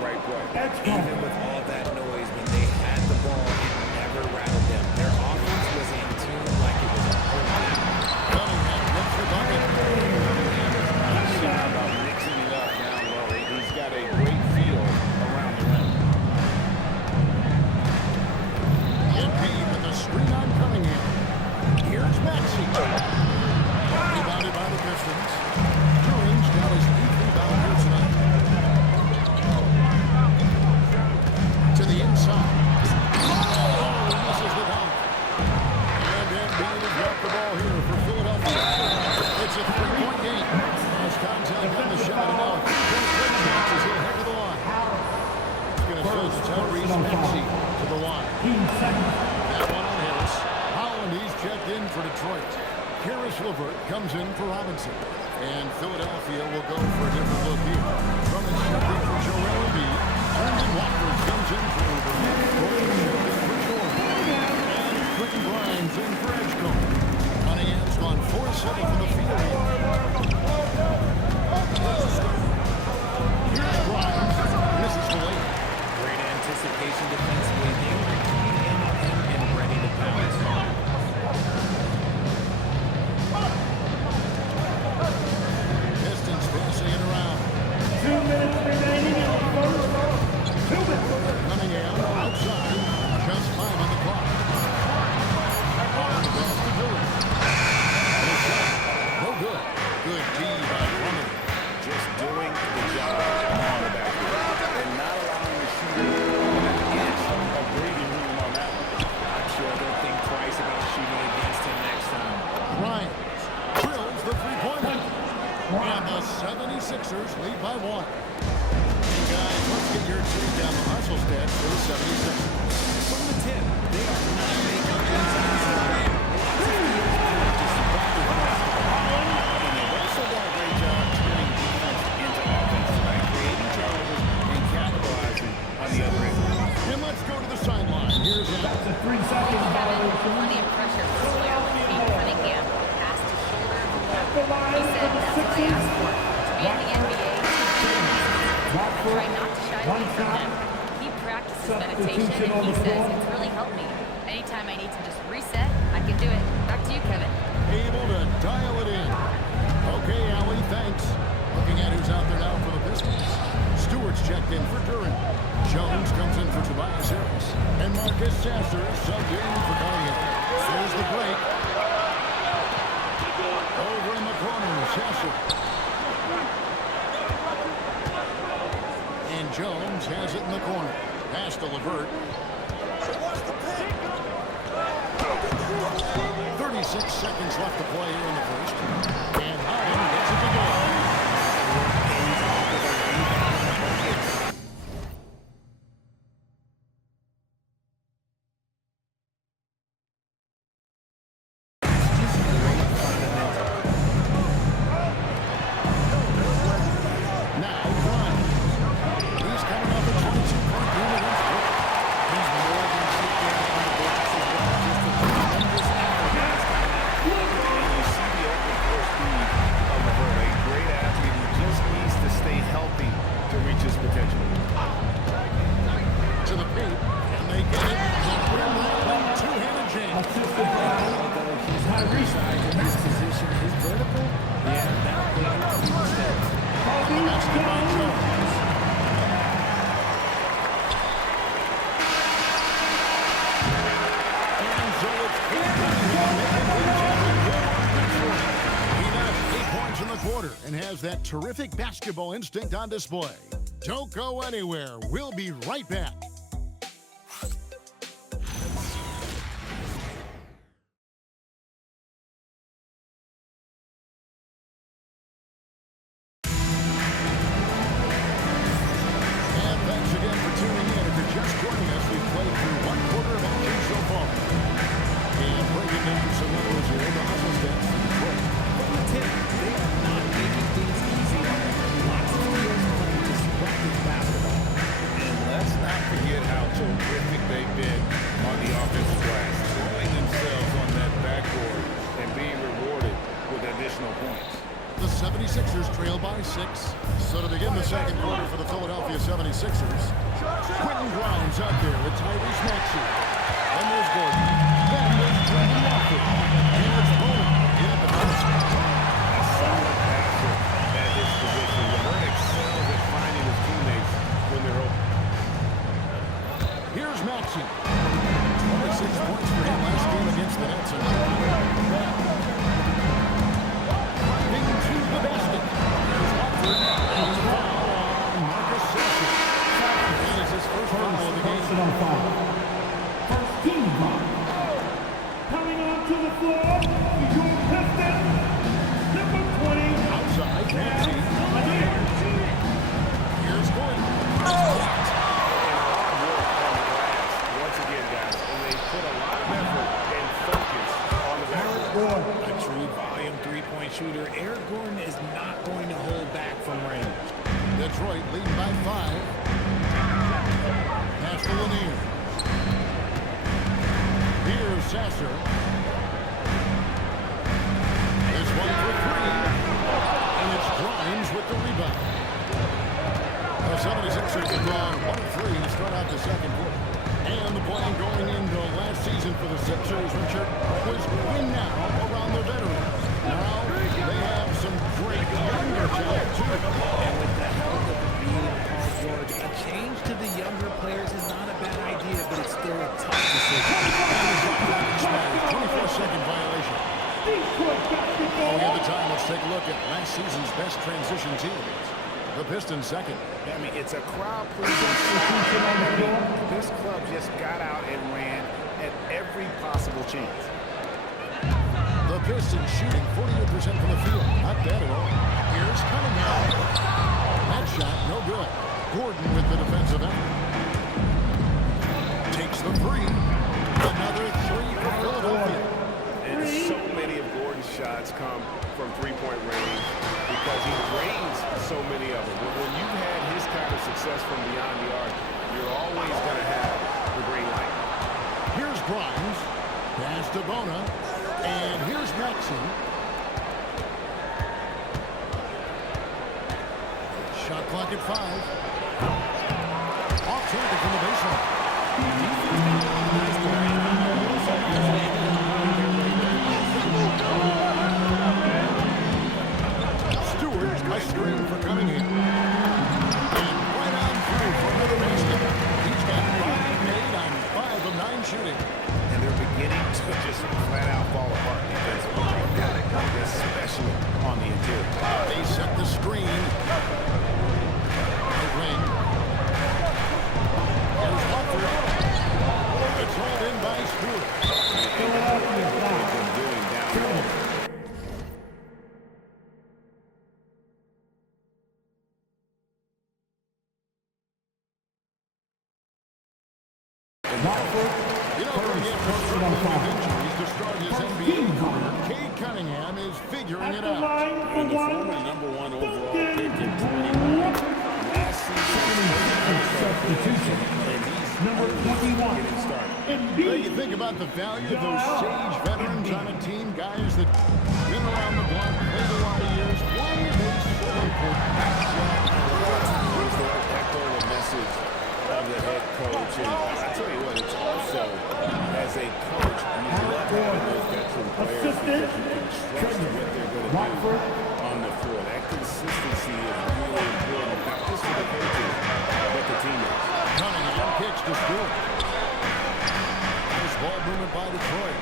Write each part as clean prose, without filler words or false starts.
right play. Even with all that noise, when they had the ball, it never rattled them. Their offense was in tune like it was a home game. Cunningham looks for bucket. Cunningham is not shy about mixing it up down low. He's got a great feel around the rim. Embiid with the screen on Cunningham. Here's Maxey. Rebounded by the Pistons. Turing's got his 8th rebound here tonight. To the inside. Oh, he misses the dunk. And Embiid has got the ball here for Philadelphia. It's a 3-point game. As contact on the shot, and now a 3-point play chance as he'll head to the line. It's going to send Tyrese Maxey to the line. That one on Harris. Holland, he's checked in for Detroit. Karis LeVert comes in for Robinson. And Philadelphia will go for a different look here. From his shooting for Joel Embiid. Brandon Walker comes in for Uber. Gordon Hayward for Jordan. And Quentin Grimes in for Edgecombe. Cunningham's gone 4-7 for the field. Here's Grimes. Misses the lane. Great anticipation defensively. They were keyed in on him and ready to pounce. Pistons passing it around. 2 minutes remaining in the first. 2 minutes. Cunningham outside. Just 5 on the clock. On the pass to Dillon. And a shot. No good. Good D by Drummond. Just doing the job on the back and not allowing the shooter an inch of breathing room on that one. I'm sure they'll think twice about shooting against him next time. Grimes drills the three-pointer. And the 76ers lead by 1. Hey guys, let's get your take down the hustle stats for the 76ers. From the tip, they are not making things easy. Lots of deals just back to basketball. And they've also done a great job turning defense into offense tonight, creating turnovers and capitalizing on the other end. And let's go to the sideline. Here's That's a 3-second violation. Plenty of pressure for this player to beat Cunningham. Pass to shoulder. The line He said of that's what I asked for. To be in the NBA, try not to shy away from him. He practices meditation and he says it's really helped me. Anytime I need to just reset, I can do it. Back to you, Kevin. able to dial it in. Okay, Allie, thanks. Looking at who's out there now for the Pistons. Stewart's checked in for Duran. Jones comes in for Tobias Harris. And Marcus Sasser subbed in for Cunningham. There's the break. Over in the corner, Sasser. And Jones has it in the corner. Pass to LeVert. 36 seconds left to play here in the first. And Holland gets it to go. And has that terrific basketball instinct on display. Don't go anywhere. We'll be right back. And thanks again for tuning in. If you're just joining us, we've played through one quarter of action so far. And breaking down some numbers here, the Hustle stats for Detroit. From the tip, they are not making things easy on them. Lots of deals playing disruptive basketball. And let's not forget 76ers trail by 6. So to begin the second quarter for the Philadelphia 76ers, Quentin Grimes out there with Tyrese Maxey. Then there's Gordon. Then there's Jordan Walker. And it's Bowen in at the basket. A solid passer at this position. LeVert excels at finding his teammates when they're open. Here's Maxey. 26 points for him last game against the Nets. Driving to the basket. Here's Watford. Here's a foul on Marcus Sasser. That is his first foul of the game. First team foul. Coming onto the floor, your Pistons, number 20. Outside, Maxey. Here's Gordon. Once again, guys, and they put a lot of effort and focus on the backboard. A true volume three-point shooter, Eric Gordon is not going to hold back from range. Detroit leading by 5. Pass to Lanier. Here's Sasser. This one for 3. And it's Grimes with the rebound. The 76ers have drawn 1 of 3 to start out the second quarter. And the plan going into last season for the Sixers, Richard, was win now around their veterans. Now they have some great younger talent, too. And with the help of Embiid and Paul George, a change to the younger players is not a bad idea, but it's still a tough decision. 24-second violation. Oh, we have the time. Let's take a look at last season's best transition teams. The Pistons second. I mean, it's a crowd-pleasing. This club just got out and ran at every possible chance. The Pistons shooting 48% from the field. Not bad at all. Here's Cunningham. That shot, no good. Gordon with the defensive effort. Takes the three. Another 3 for Philadelphia. And so many of Gordon's shots come from three-point range because he drains so many of them. When you've had his kind of success from beyond the arc, you're always going to have the green light. Here's Grimes. Pass to Bona. And here's Maxey. Shot clock at 5. Off target from the baseline. Stewart, a screen for Cunningham. And right on through for another basket. He's got 5 made on 5 of 9 shooting. And they're beginning to just flat out fall apart defensively, especially on the interior. They set the screen. The ring. Here's Watford. It's hauled in by Stewart. Doing down low. You know, going in for struggling with injuries to start his NBA career, Cade Cunningham is figuring it out. And the former #1 overall pick in 2021. Last season, Substitution. Number 21. getting started. Well, you think about the value of those sage veterans on a team, guys that been around the block, played a lot of years. Why are they so important? Echo the message of the head coach. And I tell you what, it's also, as a coach, you love having those veteran players because you can trust what they're going to do on the floor. That consistency is really important, not just for the coaches, but the teammates. Cunningham kicks to Stewart. Nice ball movement by Detroit.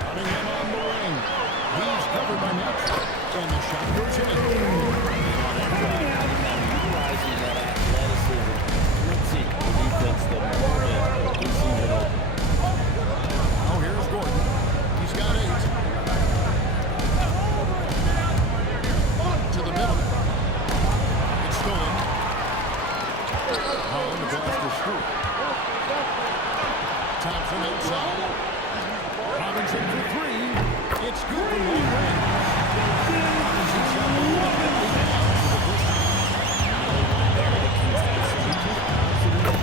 Cunningham on the wing. He's covered by Nets. And the shot goes in. Utilizing that athleticism, blitzing the defense the moment he sees it open. Oh, here's Gordon. He's got 8. To the middle. It's stolen. Holland across the street. Thompson inside. Robinson for 3. It's good from long range. Robinson shot the lead to the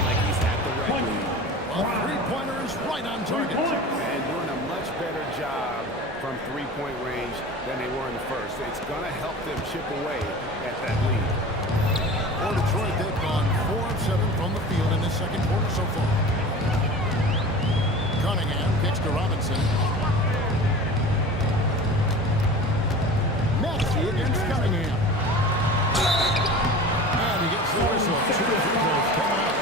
Like he's at the red lead. A three-pointer is right on target. And doing a much better job from 3 three-point range than they were in the first. It's going to help them chip away at that lead. For Detroit, they've gone 4 of 7 from the field in this second quarter so far. Cunningham kicks to Robinson. Maxey against Cunningham. And he gets the whistle. 2 free throws coming up.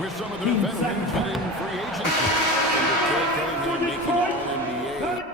With some of their veterans hitting free agency. And Cade Cunningham making All-NBA.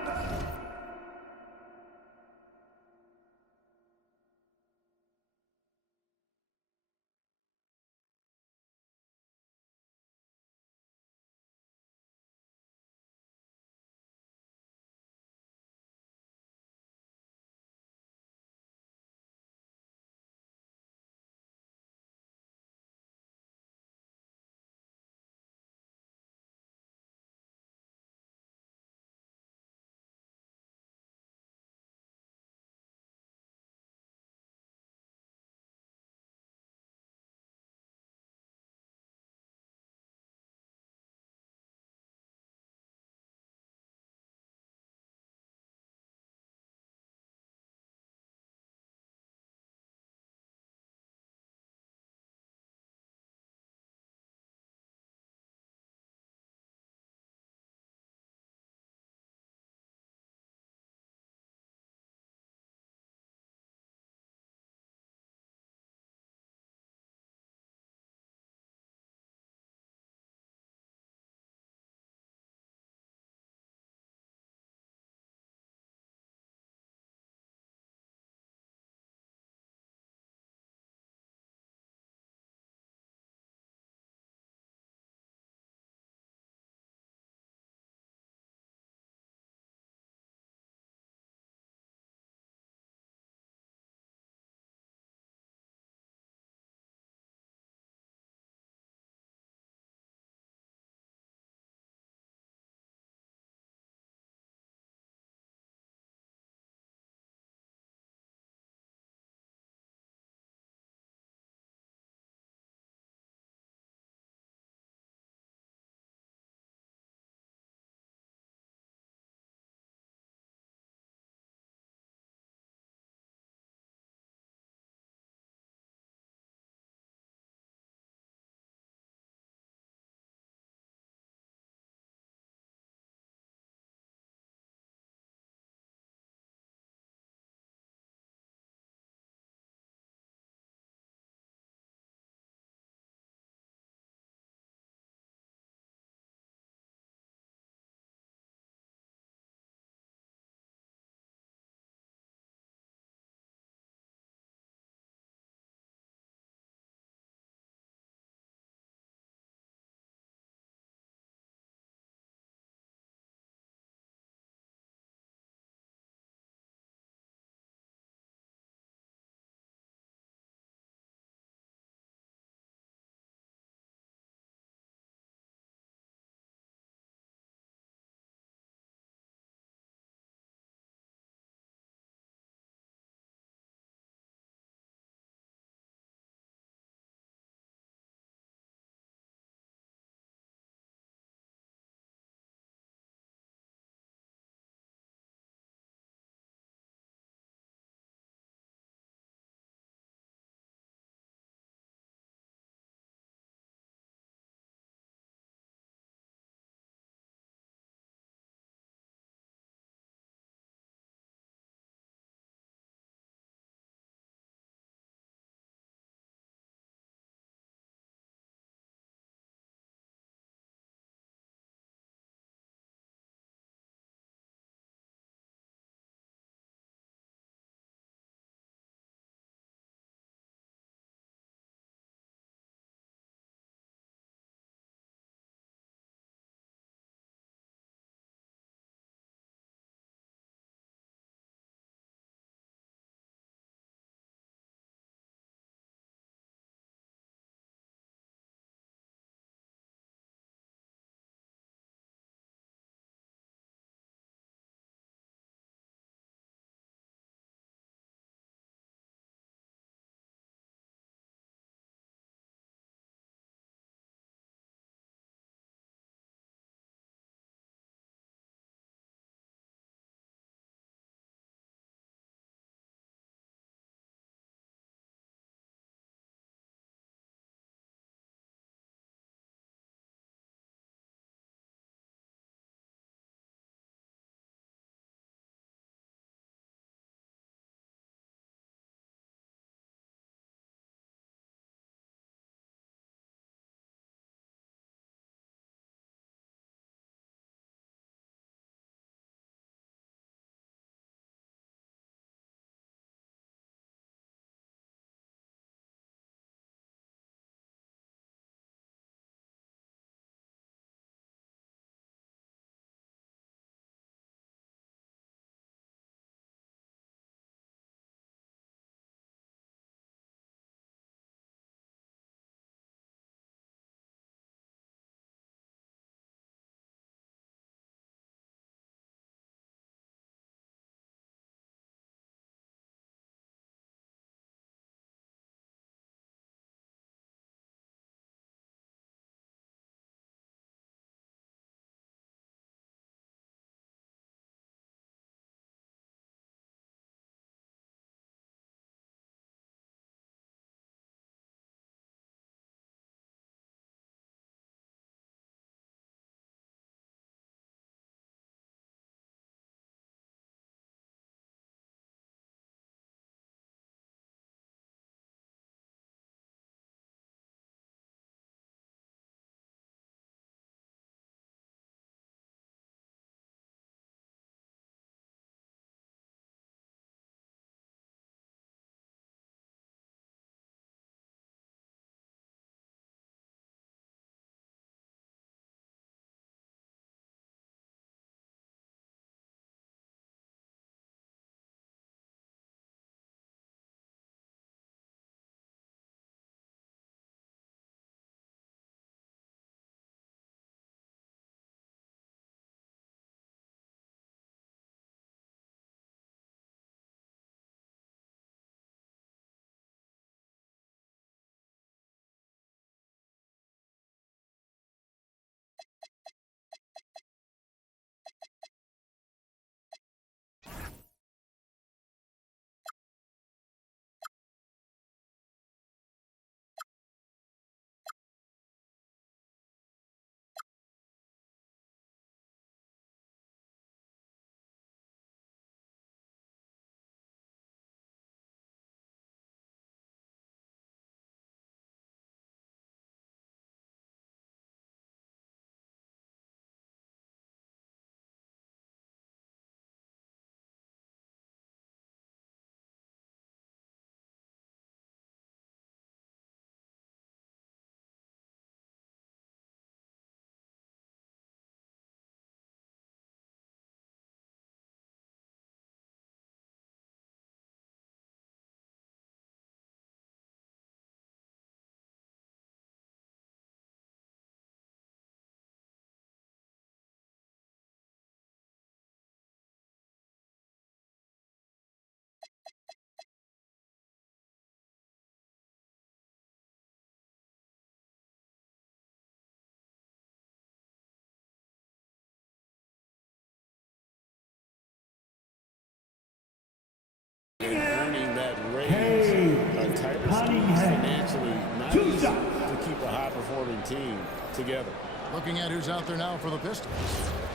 team together. Looking at who's out there now for the Pistons.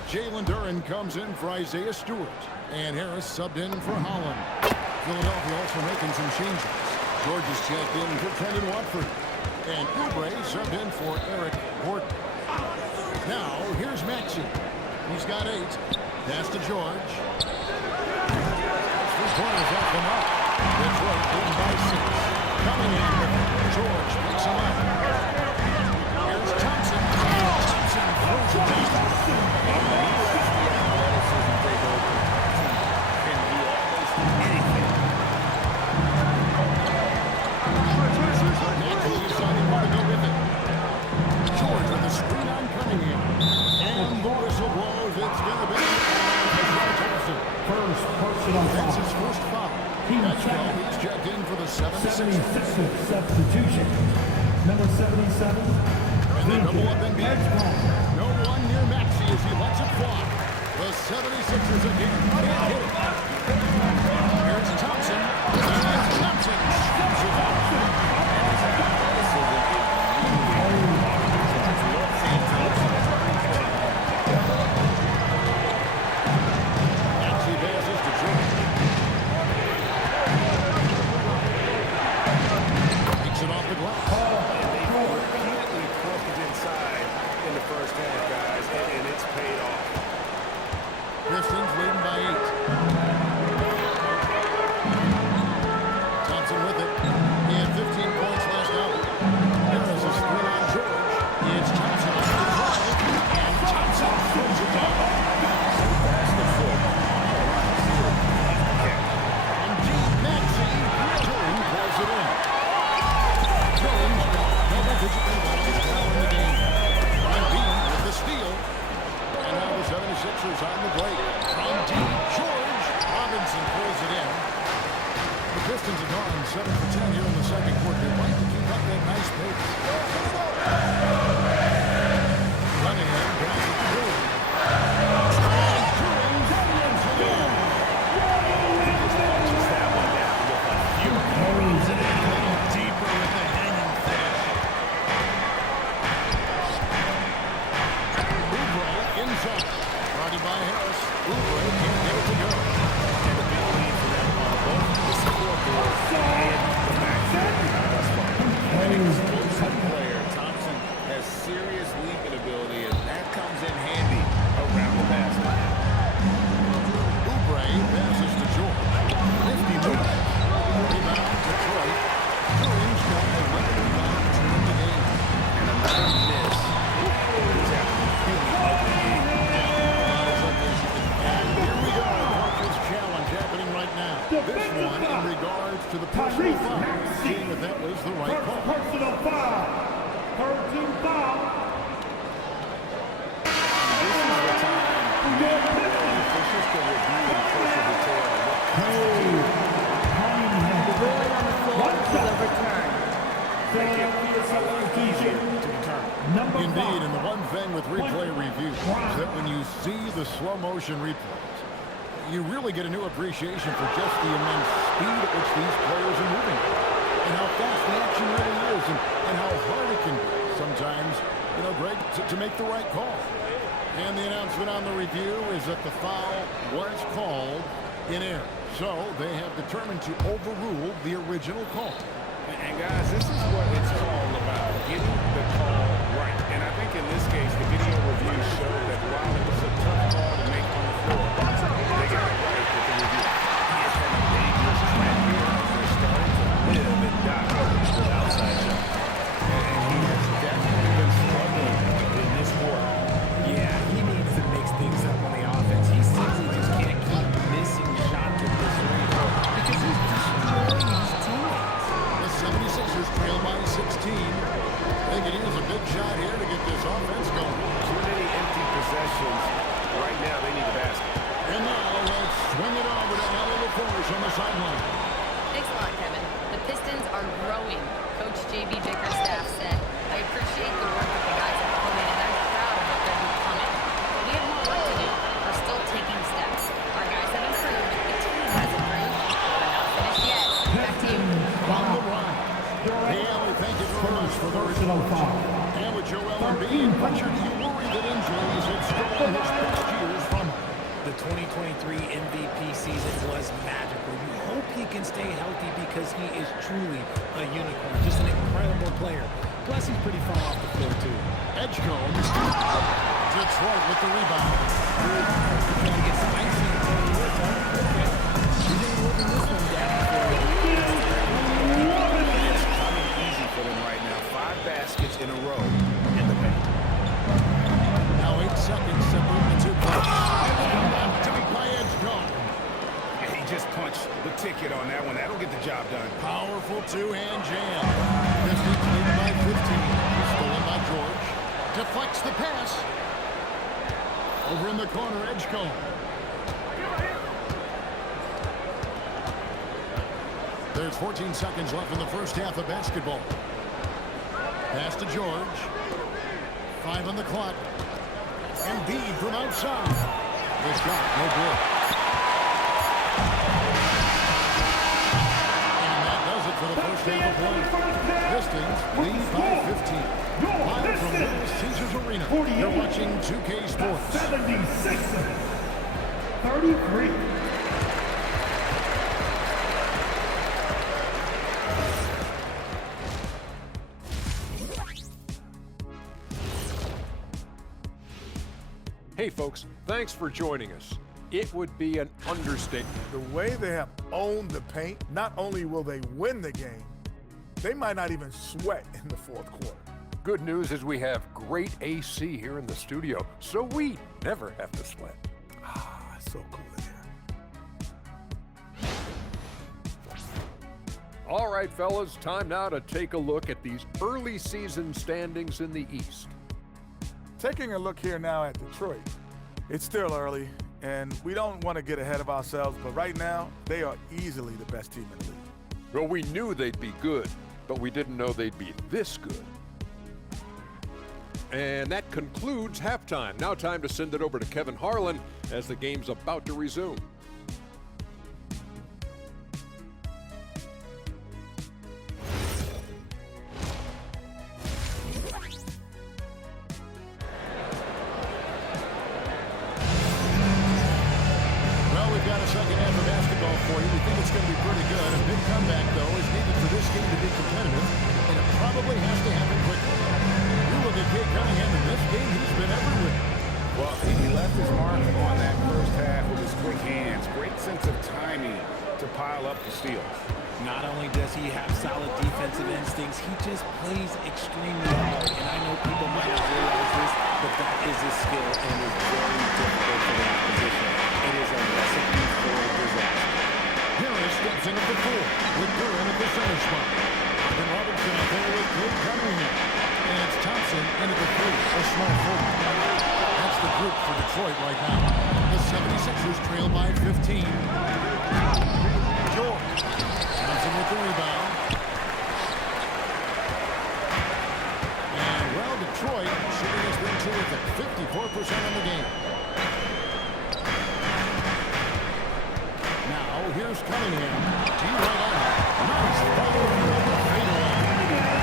Jalen Duren comes in for Isaiah Stewart. And Harris subbed in for Holland. Philadelphia also making some changes. George is checked in for Trendon Watford. And Oubre subbed in for Eric Gordon. Now, here's Maxey. He's got 8. Pass to George. 3 pointers off the mark. Detroit leading by 6. Coming in. George picks him up. Here's Thompson. Thompson throws it down. Maxey's on the one to go with it. George with the screen on Cunningham. And the whistle blows. It's going to be Thompson. First personal That's foul. his first foul. Team That's foul. why he's checked in for the 76ers. 76ers substitution. Number 77. And they double up and beat. Edgeball. No one near Maxey as he lets it fly. The 76ers again can't hit it. Here's Thompson. And Thompson scoops it out. Maxey passes to George. Takes it off the glass. Repeatedly pushed inside in the first half, guys, and it's paid off. Pistons leading by 8. Thompson with it. He had 15 points last out. Harris is through on George. It's Thompson on the drive. And Thompson throws it down. And deep Maxey. Duren pulls it in. Duren's got double-digit rebounds now in the game. Embiid with the steal. And now the 76ers on the break. From deep, George. Robinson pulls it in. The Pistons have gone 7 for 10 here in the second quarter. They'd like to keep up that nice pace. Cunningham passes to Duren. And Duren slams it in. Deeper with the hanging finish. Oubre inside. Brought in by Harris. Oubre can't get it to go. And the big lead for them on both the scoreboard and the backcourt thus far. An explosive player. Thompson has serious leaping ability, and that comes in handy around the basket. Oubre passes to George. 50 moves. Rebound Detroit. Duren's got 11 rebounds in the game. And another miss. He's having a really ugly game. And here we go. Parker's challenge happening right now. This one in regards to the personal foul. Seeing if that was the right First call. personal foul. Third team foul. This is the time the officials can review in closer detail what Number Indeed, 5. and the one thing with replay review is that when you see the slow motion replays, you really get a new appreciation for just the immense speed at which these players are moving, and how fast the action really is, and how hard it can be sometimes, you know, Greg, to make the right call. And the announcement on the review is that the foul was called in error. So they have determined to overrule the original call. And guys, this is what it's all about, getting the call right. And I think in this case, the video review showed that while it was a tough call to make on the floor, they got it right with the review. It's been a dangerous trend here as they're starting to live and die with outside shots. And he has definitely been struggling in this quarter. Yeah, he needs to mix things up on the offense. He simply just can't keep missing shots at this rate because he's destroying his teammates. The 76ers trail by 16. They could use a big shot here to get this offense going. Too many empty possessions. Right now, they need a basket. And now let's swing it over to Allen LaForge on the sideline. Thanks a lot, Kevin. The Pistons are growing. Coach J.B. Bickerstaff said, I appreciate the work that the guys have put in, and I'm proud of what they're becoming. But we have more work to do. We're still taking steps. Our guys have improved. The team has improved. We're not finished yet. Back to you. On the run. Hey, Allen, thank you very much for the Personal foul. And with Joel Embiid, Richard, do you worry that injuries have stolen his best years from him? The 2023 MVP season was magical. You hope he can stay healthy because he is truly a unicorn, just an incredible player. Plus, he's pretty far off the floor, too. Edgecombe. Detroit with the rebound. Trying to get some icing and tell you what's up. Okay. He's going to work this one down for you. It's coming easy for them right now. 5 baskets in a row in the paint. Now 8 seconds separate the 2 players. Tipped by Edgecombe. And he just punched the ticket on that one. That'll get the job done. Powerful 2-hand jam. Pistons lead by 15. Stolen by George. Deflects the pass. Over in the corner, Edgecombe. There's 14 seconds left in the first half of basketball. Pass to George. 5 on the clock. Embiid from outside. The shot, no good. And that does it for the first half of play. Pistons lead by 15. Live from Little Caesars Arena, you're watching 2K Sports. 76ers. 33. Hey folks, thanks for joining us. It would be an understatement. The way they have owned the paint, not only will they win the game, they might not even sweat in the fourth quarter. Good news is we have great AC here in the studio, so we never have to sweat. Ah, so cool in here. All right, fellas, time now to take a look at these early season standings in the East. Taking a look here now at Detroit, it's still early, and we don't want to get ahead of ourselves, but right now, they are easily the best team in the league. Well, we knew they'd be good, but we didn't know they'd be this good. And that concludes halftime. Now time to send it over to Kevin Harlan as the game's about to resume. Well, we've got a second half of basketball for you. We think it's going to be pretty good. A big comeback, though, is needed for this game to be competitive, and it probably has to happen quickly. You look at Kate Cunningham in this game, he's been everywhere. Well, he left his mark on that first half with his quick hands. Great sense of timing to pile up the steals. Not only does he have solid defensive instincts, he just plays extremely hard. And I know people might not realize this, but that is his skill and is very difficult for the opposition. It is a recipe for disaster. Harris steps in at the 4 with Duran at the center spot. Ivan Robinson out there with Kate Cunningham. And it's Thompson in at the 3, a small forward. That's the group for Detroit right now. The 76ers trail by 15. George. Thompson with the rebound. And, well, Detroit shooting has been terrific. 54% on the game. Now, here's Cunningham. G-right on. Nice follow through on the fadeaway.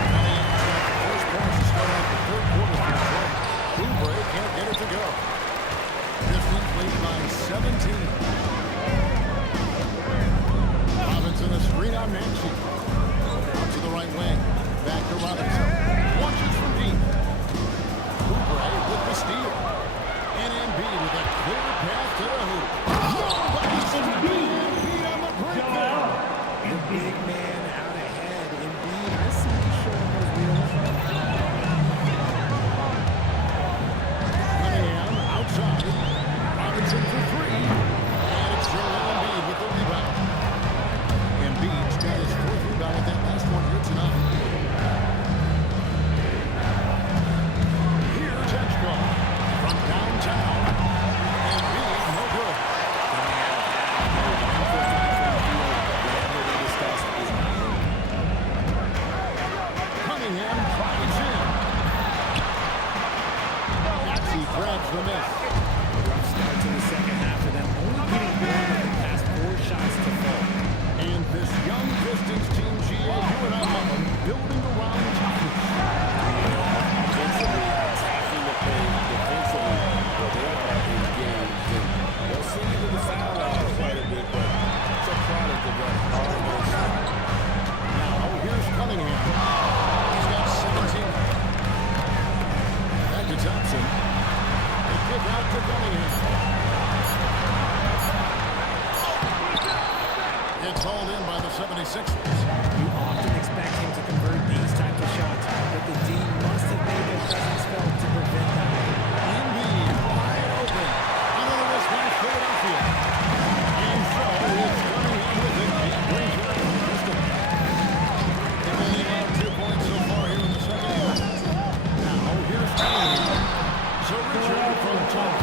Cunningham's got the first points to start out the third quarter for Detroit. Oubre can't get it to go. Pistons lead by 17. Robinson a screen on Maxey. Out to the right wing. Back to Robinson. Launches from deep. Oubre with the steal. And Embiid with a clear path to the hoop. Embiid on the breakdown. The big man out ahead. Embiid, I see you showing those wheels. Cunningham outside. Robinson for 3. And it's Joel Embiid with the rebound. Embiid's got his 4th rebound with that last one here tonight. 76ers. You often expect him to convert these types of shots, but the D must have made their presence felt to prevent that. Embiid wide open. Another wrist by Philadelphia. And so it's coming in with it. He brings it up to the pistol. They've only allowed 2 points so far here in the second half. Now here's Embiid. So Richard from top.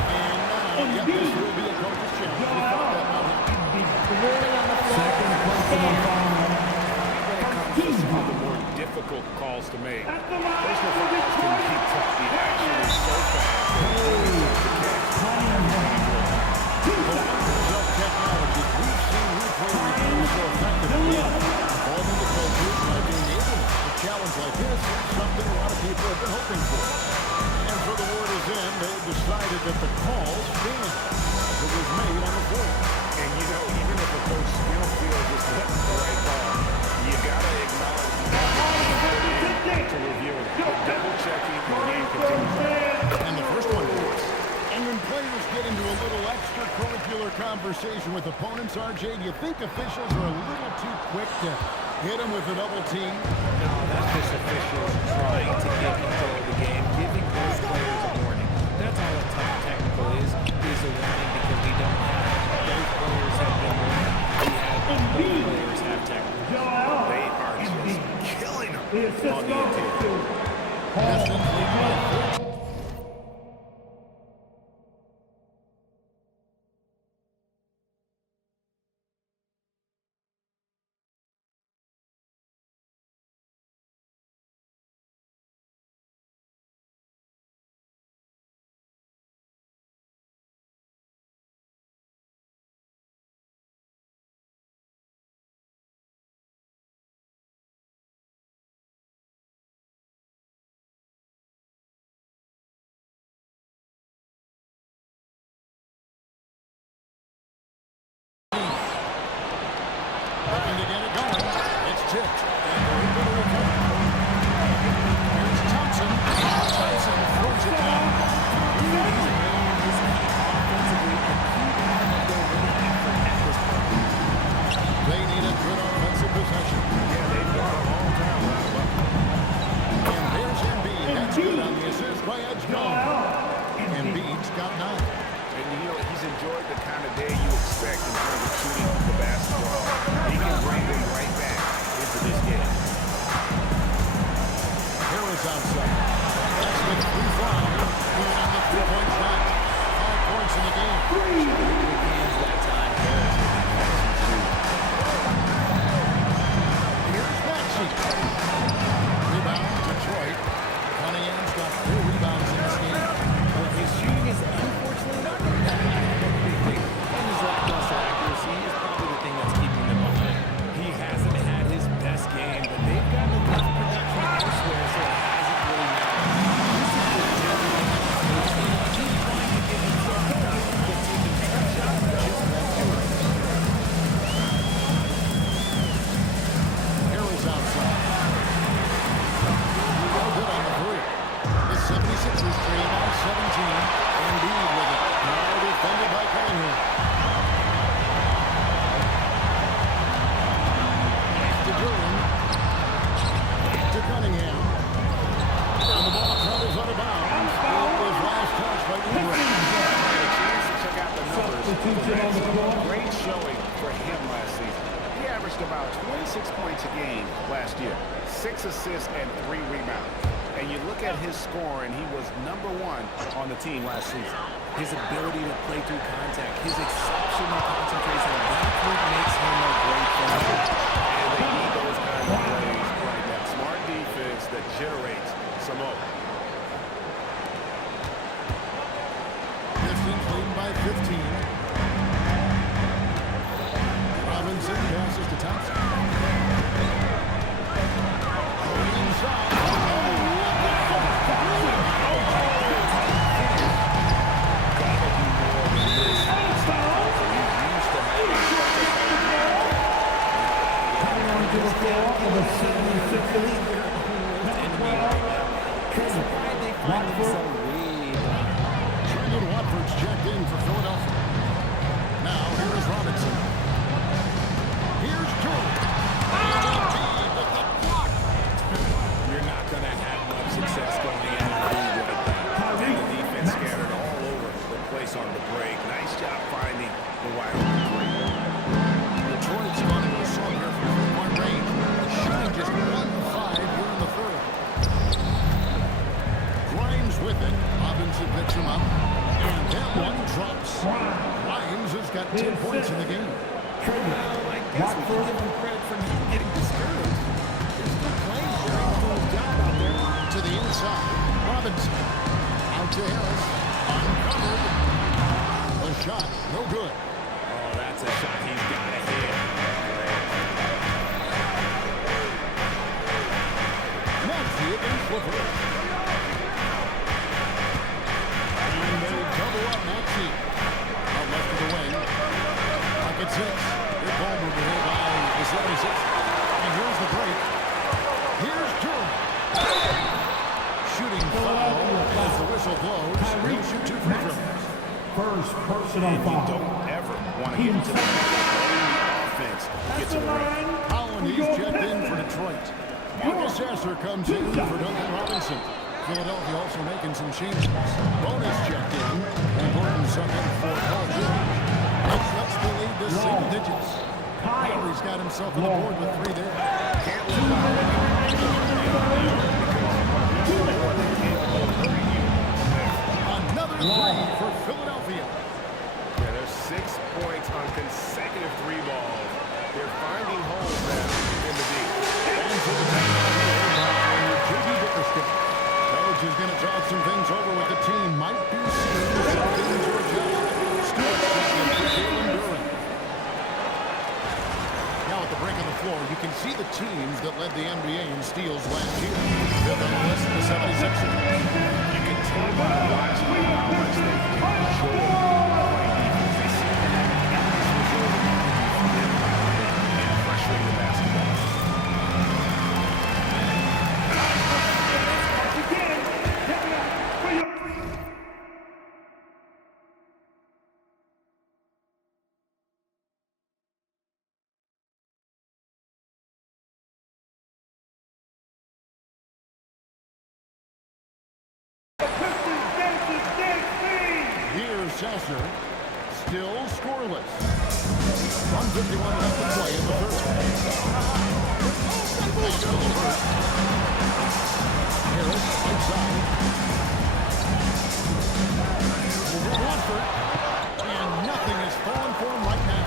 And now, yep, this will be a coach's challenge. We thought that might happen. Second personal foul. Some of the more difficult calls to make. Personal fouls can be tough. The action is so fast. Technology. We've seen replay reviews so effectively. Informing the coaches by being able to challenge like this is something a lot of people have been hoping for. And for the word is in, they decided that the call stand as it was made on the floor. And you know, even if a coach still feels it's not the right call, you gotta acknowledge to review it. Double checking the game continues. And the first one was. And when players get into a little extracurricular conversation with opponents, RJ, do you think officials are a little too quick to hit them with a double team? No, that's just officials trying to get control of the game, giving those players a warning. That's all a tough technical is a warning because we don't have those players have been warned. We have both players have technical. They are just killing them on the interior. Pistons lead by 14. Looking to get it going. It's tipped. And they're able to recover. Here's Thompson. Thompson throws it down. They need a good offensive possession. Yeah, they've gone a long time without a bucket. And there's Embiid. That's good on the assist by Edgecombe. Embiid's got 9. And you know, he's enjoyed the kind of day you expect in terms of shooting the basketball. He can bring them right back into this game. Harris outside. That's with 3 fouls. Here on the 3-point shot. 5 points in the game. Hands that time. Here's Maxey. Rebound, Detroit. Cunningham's got 4 rebounds in this game. Well, his shooting is unfortunately not really that high. And his lackluster accuracy is probably the thing that's keeping them behind. He hasn't had his best game, but they've gotten enough production elsewhere, so it hasn't really mattered. This is the gentleman. Keep trying to get himself going, but taking tough shots just won't do it. Harris outside. No good on the 3. The 76ers trail by 17. Embiid with it. Now defended by Cunningham. To Jordan. To Cunningham. And the ball travels out of bounds. It was last touch by Ingram. A chance to check out the numbers. Great showing for him last season. He averaged about 26 points a game last year, 6 assists and 3 rebounds. And you look at his score, and he was #1 on the team last season. His ability to play through contact, his exceptional concentration, that's what makes him a great finisher. And they need those kind of plays like that. Smart defense that generates some more. Pistons leading by 15. Robinson passes to Thompson. Going inside. make. Nice job finding the wide open three. Detroit's gone into a slump here from three-point range. Shooting just 1-5 here in the third. Grimes with it. Robinson picks him up. And that one drops. Grimes has got 10 points in the game. Well, I guess we can give him credit for not getting discouraged. They're still playing here. He's doing his job out there. To the inside. Robinson. Out to Harris. Uncovered. The shot. No good. Oh, that's a shot he's got to hit. Maxey against LeVert. And they double up Maxey. Out left of the wing. Pocket six. Good ball movement here by the 76. And here's the break. Here's Jordan. Shooting foul as the whistle blows. He'll shoot 2 free throws. First personal You foul. don't ever want to get into the offense. Get to the rim. Holland, he's checked in for Detroit. Marcus Sasser comes in for Duncan Robinson. Philadelphia also making some changes. Bonus checked in. And Gordon sub in for Paul George. Lets the lead to single digits. Lowry's got himself on the board with 3 there. Can't let Another 3 for Philadelphia. Yeah, there's 6 points on consecutive 3 balls. They're finding holes now in the deep. And for the timeout here by J.B. Bickerstaff. Coach is going to talk some things over with the team. Might be seeing some things to adjust. Stewart checking for Jalen Duren. Now at the break on the floor, you can see the teams that led the NBA in steals last year. Fifth on the list, the 76ers. You can tell by watching how much they can control playing defense. They seem to have endless resilience and pressuring the basketball. Again, check it out. For your Here's Sasser, still scoreless. 1:51 left to play in the third. Pass to LeVert. Harris inside. Over Watford. And nothing is falling for him right now.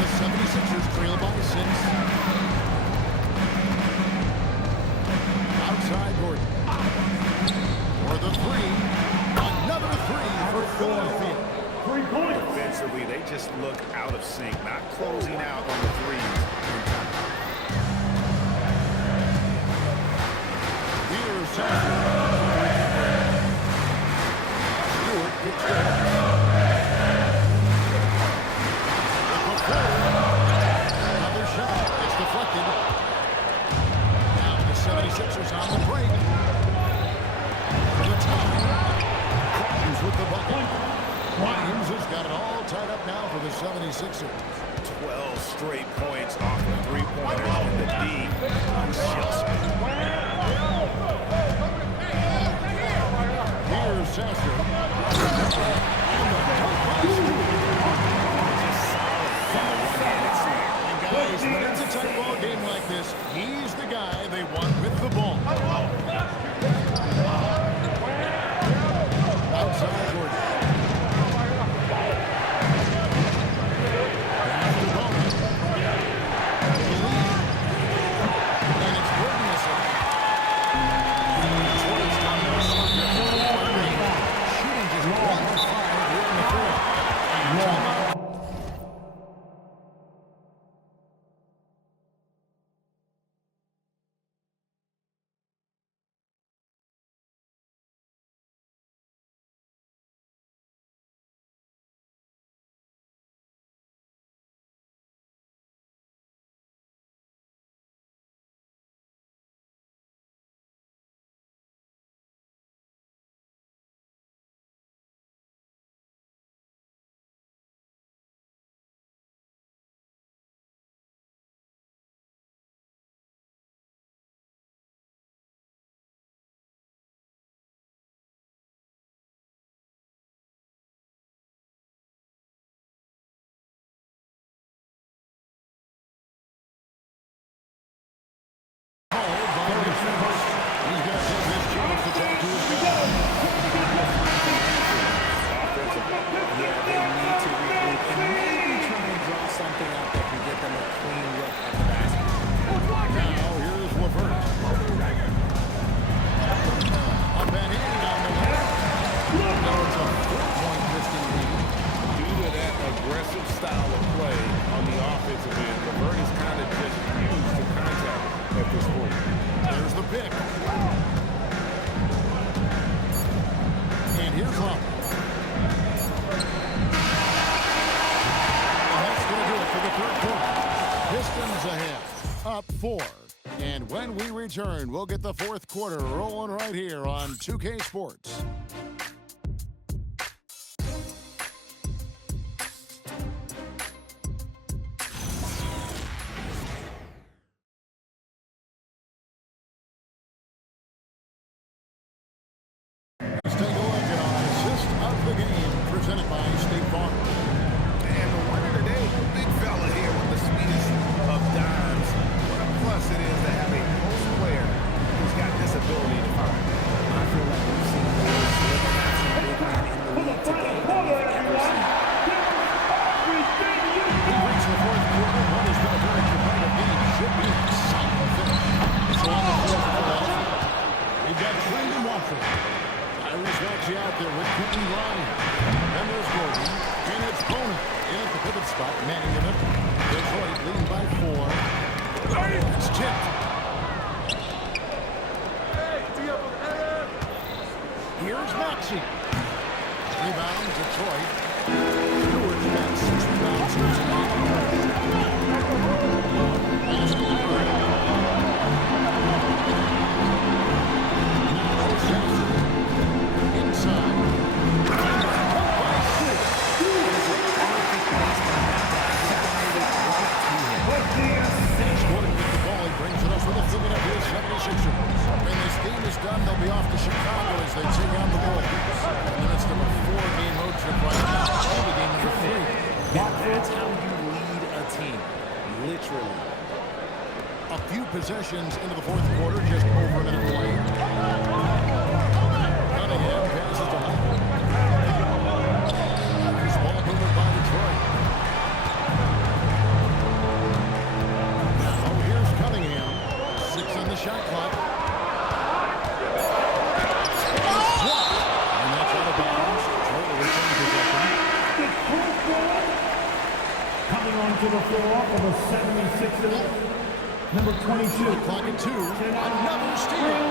The 76ers trail by 6. Outside Gordon. For the 3. Another 3 for Philadelphia. 3 points. Defensively, they just look out of sync, not closing out on the threes in time. Here's Sasser. Stewart gets it. Another shot. It's deflected. Now the 76ers on the break. The time. Grimes with the bucket. Grimes has got it all tied up now for the 76ers. 12 straight points off of three-pointers in the deep. Chelsea. Here's Sasser. And guys, when it's a tight ball game like this, he's the guy they want with the ball. Outside Gordon. Back to Bowman. The lead. And it's Gordon this time. Detroit's done their slump here from 3-point range. Shooting just 1-5 here in the fourth. And timeout. 4. And when we return, we'll get the fourth quarter rolling right here on 2K Sports. Let's take a look at our assist of the game presented by State Farm. And the winner today, the big fella here with the sweetest of dimes. What a plus it is to have a post player who's got this ability to find. I feel like we've seen the most slick passing big man in the league today than we've ever seen. We reach the fourth quarter. What has been a very competitive game should be a solid finish. So on the floor for Philadelphia, we've got Brandon Watford. Irish Waxy out there with Quentin Ryan. And there's Gordon. And it's Boner in at the pivot spot, manning the middle. Detroit leading by 4. It's tipped. Here's Maxey. Rebound, Detroit. Stewart's got 6 rebounds. Inside. Gordon with the ball. He brings it up for the Philadelphia 76ers. When this game is done, they'll be off to Chicago as they take on the Bulls. In the midst of a 4-game road trip right now. Only game number 3. And that's how you lead a team. Literally. A few possessions into the fourth quarter, just over a minute play. Cunningham passes to Hunt. This ball moved by Detroit. Now here's Cunningham. 6 on the shot clock. It's blocked. And that's out of bounds. Detroit will return possession. Coming onto the floor for the 76ers, number 22. Clock at 2. Another steal.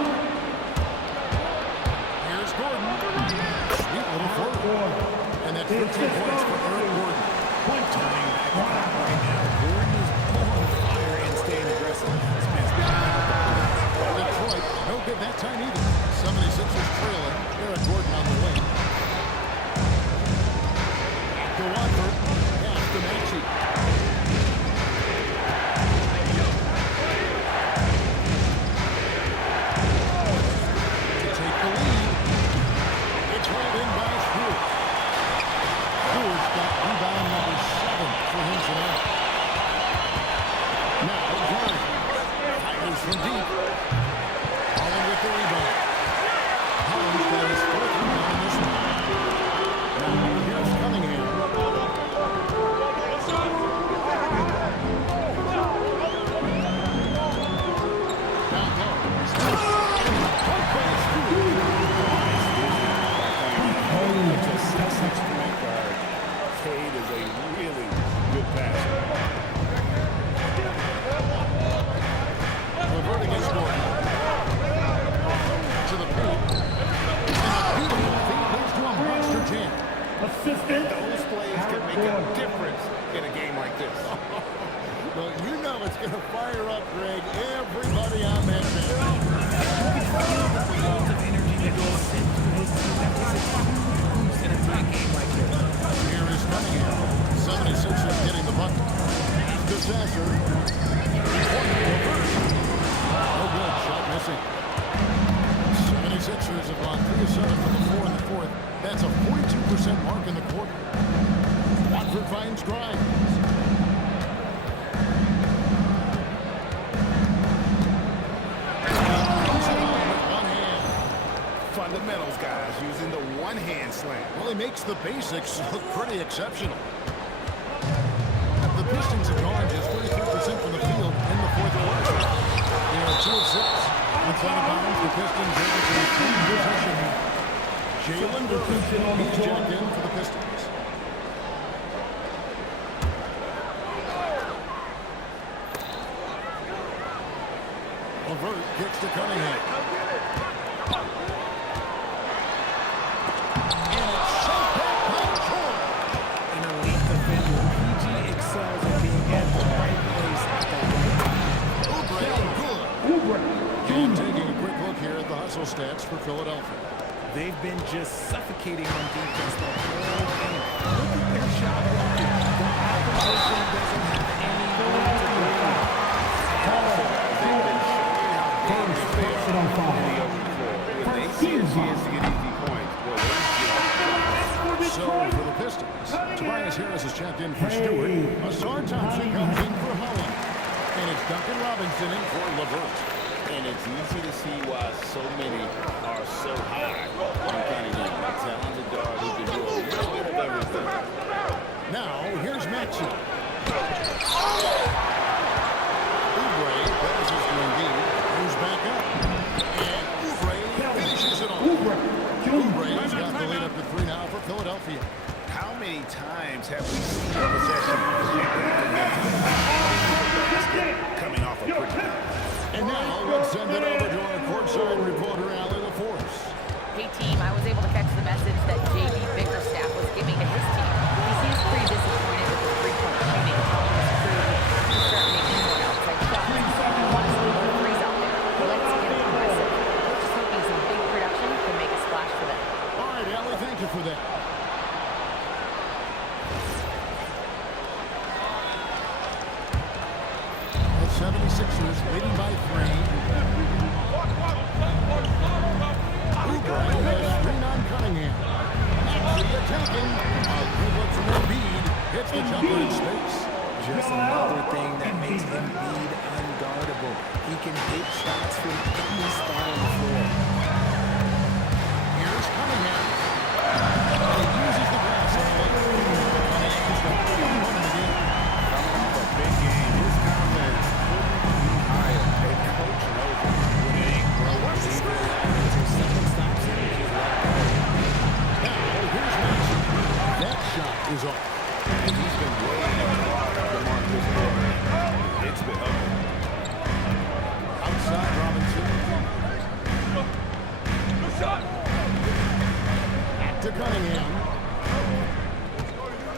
Here's Gordon. Sweet little float. And that's 13 points for Eric Gordon. Turning back the clock right now. Gordon is on fire and staying aggressive. This man's behind with the points. Detroit, no good that time either. 76ers trailing. Eric Gordon on the wing. To Watford. Pass to Maxey. To take the lead. It's held in by Stewart. Stewart's got rebound number 7 for him tonight. Now, Gordon fires from deep. Holland with the rebound. Holland's got his 4th rebound in this one. Now, here's Cunningham. Down low. Just 6'6" point guard. Cade is a really good passer. Levert against Gordon. To the paint. And a beautiful feed leads to a monster jam. Assistant. Those plays can make a difference in a game like this. Well, you know it's going to fire up, Greg. Everybody on that bench. Here is Cunningham. 76ers getting the bucket. Disaster. No good. Shot missing. 76ers have gone 3 of 7 from the 4 in the fourth. That's a 42% mark in the quarter. Watford finds Grimes. Fundamentals, guys, using the one-hand slam. Well, he makes the basics look pretty exceptional. The Pistons have gone just 33% from the field in the fourth quarter. They are 2 of 6. Inside of bounds, the Pistons able to retain possession. Jalen Brown, he's jacked in for the Pistons. Levert kicks to Cunningham. And it's shot back by Jordan. An elite defender. PG excels at being at the right place at the right time. Oubre puzzle stats for Philadelphia. They've been just suffocating on defense the whole game. Look at their shot blocking. The opposition doesn't have any room to breathe. They've been showing how dangerous they are on the open floor. When they see a chance to get easy points, boy, they So for the Pistons, Tobias Harris is checked in for Stewart. Asar Thompson comes in for Holland. And it's Duncan Robinson in for LeVert. And it's easy to see why so many are so high on Cunningham. A talented guard who can do a little bit of everything. Now, here's Maxey. Oubre passes to Embiid, who's back up. And Oubre finishes it off. Oubre's got the lead up to 3 now for Philadelphia. How many times have we seen a possession coming off a pretty And now, let's send it over to our courtside reporter, Allie LaForce. Hey team, I was able to catch the message that JB Bickerstaff was giving to his team. He seems pretty disappointed with the three-point shooting. Telling his crew to start making more outside shots. He wants some more threes out there. Let's get aggressive. Just hoping some big production can make a splash for them. All right, Allie, thank you for that. The 76ers leading by 3. Oubre has screen on Cunningham. Maxey attacking. A good look from Embiid. Hits the jumper in space. Just another thing that makes Embiid unguardable. He can hit shots from any spot on the floor. Here's Cunningham. He uses the glass. Cunningham's got 31 in the game. a big game. His confidence couldn't be higher. A coach knows it. When it ain't broke, it's either Until someone stops him, he's let go. Now, here's Maxey. That shot is off. and he's been waiting to mark this quarter. It's been ugly. Outside Robinson. To Cunningham.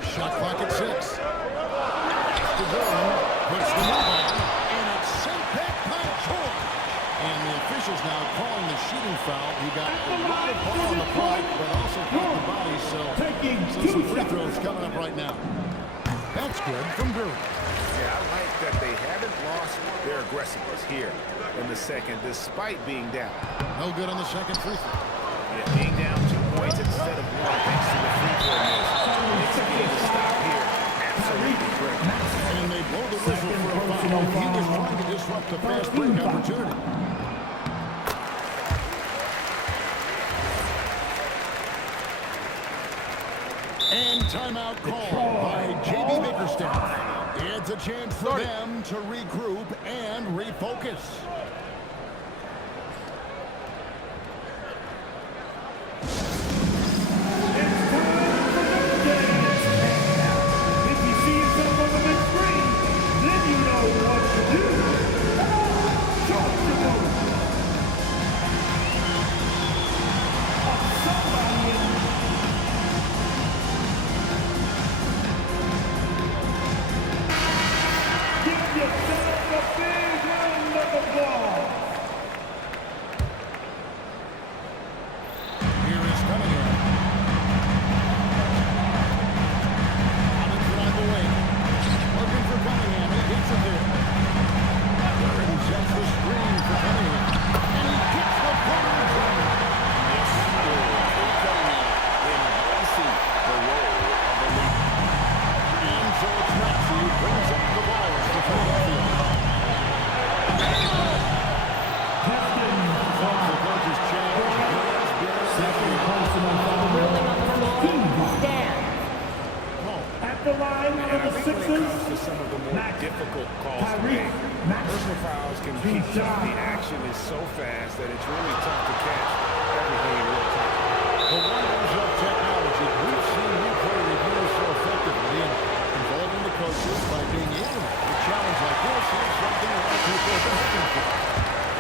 Shot clock at 6. To Durham. Puts the move on. And it's sent back by George. And the officials now calling the shooting foul. He got a lot of ball on the play, but also caught the body. So some free throws coming up right now. That's good from Durham. Yeah, I like that they haven't lost their aggressiveness here in the second, despite being down. No good on the second free throw. Yeah, being down 2 points instead of 1 thanks to the free throw miss. It's getting to stop here. Absolutely critical. And they blow the whistle for a foul. He was trying to disrupt the fast break opportunity. And timeout called by J.B. Bickerstaff. It's a chance for them to regroup and refocus. If you see yourself on the big screen, then you know what to do. Come on, show us your move. Somebody in give yourself a big round of applause. Here is Cunningham. Allen drive away. Looking for Cunningham. He gets it there. He sets the screen for Cunningham. And he kicks the corner. Yes, Cunningham embracing the role of a leader. And so it's Maxey who brings up the ball for Philadelphia. The coach's change. Second personal foul. Ruling on the floor. Stand. At the line And of I the think when it Sixers, comes to some of the more Max. difficult calls to Tyrese make, Max. personal fouls can keep up. The action is so fast that it's really tough to catch everything in real time. The wonders of technology. We've seen replay reviews so effectively and involving the coaches by being able to challenge like this is something that people have been looking for.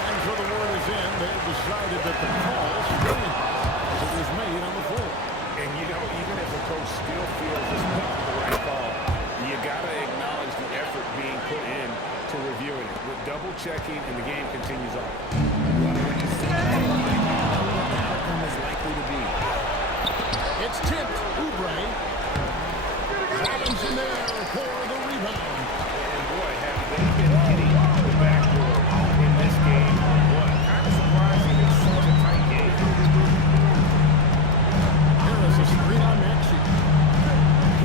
And so the word is in, they've decided that the call stands as it was made on the floor. And you know, even if a coach still feels it's not the right call, you got to acknowledge the effort being put in to reviewing it. With double checking and the game continues on. When you think tipped. Oubre. Robinson there for the rebound. And boy, have they been hitting the backboard in this game or what? Kind of surprising it's such a tight game. Harris a screen on Maxey.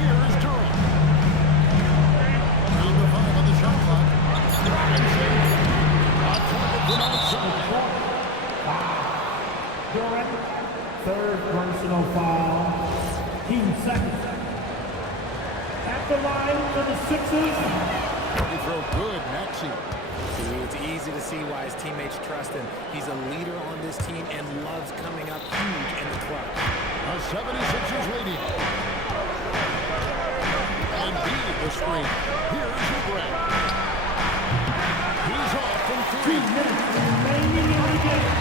Here is Durham. Down to 5 on the shot clock. Robinson. On target from outside. Durant, third personal foul. Team second. At the line for the Sixers. He throw good, Maxey. It's easy to see why his teammates trust him. He's a leader on this team and loves coming up huge in the clutch. A 76ers leading. And beat the screen. Here's Oubre. He's off from 3. 2 minutes remaining in the game.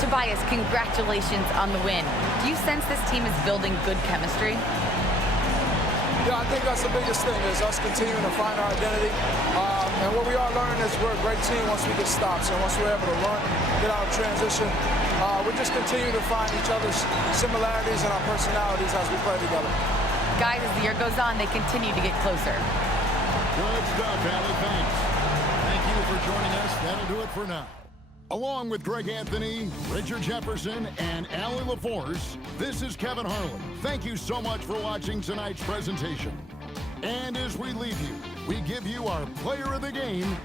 Tobias, congratulations on the win. Do you sense this team is building good chemistry? Yeah, I think that's the biggest thing is us continuing to find our identity. And what we are learning is we're a great team once we get stops. And once we're able to run, get out of transition, we just continue to find each other's similarities and our personalities as we play together. Guys, as the year goes on, they continue to get closer. Good stuff, Allie. Thanks. Thank you for joining us. That'll do it for now. Along with Greg Anthony, Richard Jefferson, and Allie LaForce, this is Kevin Harlan. Thank you so much for watching tonight's presentation. And as we leave you, we give you our player of the game,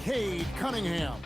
Cade Cunningham.